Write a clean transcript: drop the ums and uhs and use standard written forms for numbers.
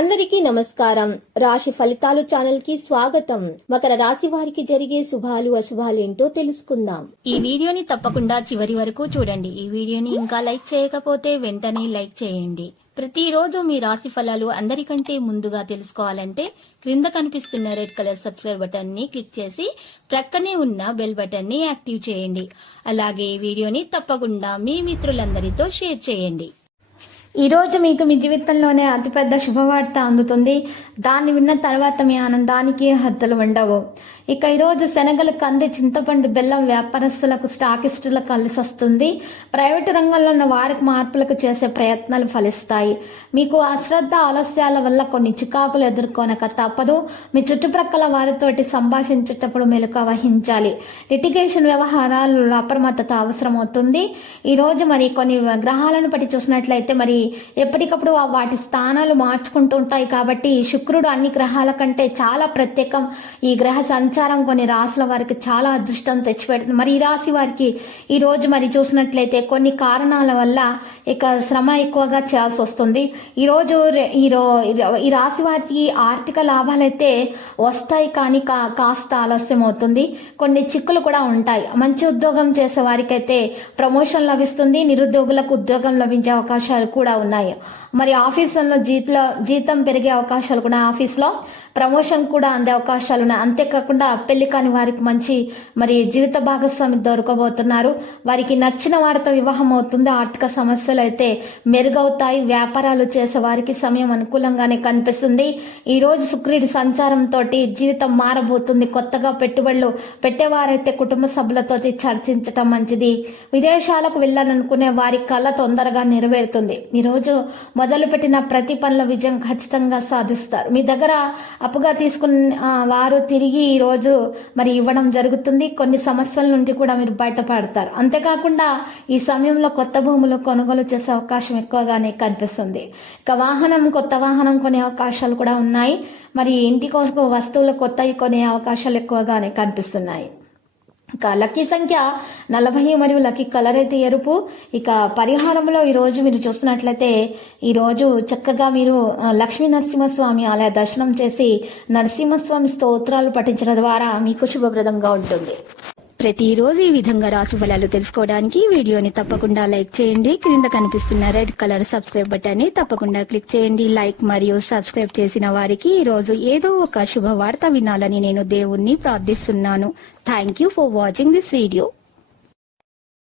అందరికీ నమస్కారం. రాశి ఫలితాలు ఛానల్ కి స్వాగతం. మకర రాశి వారికి జరిగే శుభాలు అశుభాలు ఏంటో తెలుసుకుందాం. ఈ వీడియోని తప్పకుండా చివరి వరకు చూడండి. ఈ వీడియోని ఇంకా లైక్ చేయకపోతే వెంటనే లైక్ చేయండి. ప్రతిరోజు మీ రాశి ఫలాలు అందరికంటే ముందుగా తెలుసుకోవాలంటే క్రింద కనిపిస్తున్న రెడ్ కలర్ సబ్స్క్రైబ్ బటన్ ని క్లిక్ చేసి ప్రక్కనే ఉన్న బెల్ బటన్ ని యాక్టివ్ చేయండి. అలాగే ఈ వీడియోని తప్పకుండా మీ మిత్రులందరితో షేర్ చేయండి. ఈ రోజు మీకు మీ జీవితంలోనే అతిపెద్ద శుభవార్త అందుతుంది. దాన్ని విన్న తర్వాత మీ ఆనందానికి హద్దులు ఉండవు. ఇక ఈరోజు శనగలు, కంది, చింతపండు, బెల్లం వ్యాపారస్తులకు, స్టాకిస్టులకు కలిసి వస్తుంది. ప్రైవేటు రంగంలో ఉన్న వారికి మార్పులకు చేసే ప్రయత్నాలు ఫలిస్తాయి. మీకు అశ్రద్ధ, ఆలస్యాల వల్ల కొన్ని చికాకులు ఎదుర్కొనక తప్పదు. మీ చుట్టుప్రక్కల వారితోటి సంభాషించేటప్పుడు మెలకువ వహించాలి. లిటిగేషన్ వ్యవహారాలలో అప్రమత్తత అవసరమవుతుంది. ఈరోజు మరి కొన్ని గ్రహాలను బట్టి చూసినట్లయితే మరి ఎప్పటికప్పుడు వాటి స్థానాలు మార్చుకుంటూ ఉంటాయి. కాబట్టి శుక్రుడు అన్ని గ్రహాల కంటే చాలా ప్రత్యేకం. ఈ గ్రహ సంచారం కొన్ని రాశుల వారికి చాలా అదృష్టం తెచ్చిపెడుతుంది. మరి ఈ రాశి వారికి ఈ రోజు మరి చూసినట్లయితే కొన్ని కారణాల వల్ల ఇక శ్రమ ఎక్కువగా చేయాల్సి వస్తుంది. ఈరోజు ఈ రాశి వారికి ఆర్థిక లాభాలైతే వస్తాయి, కానీ కాస్త ఆలస్యం అవుతుంది. కొన్ని చిక్కులు కూడా ఉంటాయి. మంచి ఉద్యోగం చేసే వారికైతే ప్రమోషన్ లభిస్తుంది. నిరుద్యోగులకు ఉద్యోగం లభించే అవకాశాలు కూడా ఉన్నాయి. మరి ఆఫీసుల్లో జీతం పెరిగే అవకాశాలు కూడా, ఆఫీస్లో ప్రమోషన్ కూడా అందే అవకాశాలు ఉన్నాయి. అంతేకాకుండా పెళ్లి కాని వారికి మంచి మరి జీవిత భాగస్వామి దొరకబోతున్నారు. వారికి నచ్చిన వారితో వివాహం అవుతుంది. ఆర్థిక సమస్యలు అయితే మెరుగవుతాయి. వ్యాపారాలు చేసే వారికి సమయం అనుకూలంగానే కనిపిస్తుంది. ఈ రోజు శుక్రుడి సంచారంతో జీవితం మారబోతుంది. కొత్తగా పెట్టుబడులు పెట్టేవారైతే కుటుంబ సభ్యులతో చర్చించటం మంచిది. విదేశాలకు వెళ్ళాలనుకునే వారి కళ తొందరగా నెరవేరుతుంది. ఈరోజు మొదలుపెట్టిన ప్రతి పనిలో విజయం ఖచ్చితంగా సాధిస్తారు. మీ దగ్గర అప్పుగా తీసుకున్న వారు తిరిగి ఈ రోజు మరి ఇవ్వడం జరుగుతుంది. కొన్ని సమస్యల నుండి కూడా మీరు బయటపడతారు. అంతేకాకుండా ఈ సమయంలో కొత్త భూములు కొనుగోలు చేసే అవకాశం ఎక్కువగానే కనిపిస్తుంది. ఇక కొత్త వాహనం కొనే అవకాశాలు కూడా ఉన్నాయి. మరి ఇంటి కోసం వస్తువులు కొత్తవి కొనే అవకాశాలు ఎక్కువగానే కనిపిస్తున్నాయి. ఇక లక్కీ సంఖ్య 40 మరియు లక్కీ కలర్ అయితే ఎరుపు. ఇక పరిహారంలో ఈరోజు మీరు చూస్తున్నట్లయితే ఈరోజు చక్కగా మీరు లక్ష్మీ నరసింహస్వామి ఆలయ దర్శనం చేసి నరసింహస్వామి స్తోత్రాలు పఠించడం ద్వారా మీకు శుభప్రదంగా ఉంటుంది. ప్రతిరోజు ఈ విధంగా రాశి ఫలాలు తెలుసుకోవడానికి వీడియోని తప్పకుండా లైక్ చేయండి. క్రింద కనిపిస్తున్న రెడ్ కలర్ సబ్స్క్రైబ్ బటన్ ని తప్పకుండా క్లిక్ చేయండి. లైక్ మరియు సబ్స్క్రైబ్ చేసిన వారికి ఈ రోజు ఏదో ఒక శుభవార్త వినాలని నేను దేవుణ్ణి ప్రార్థిస్తున్నాను. Thank you for watching this video.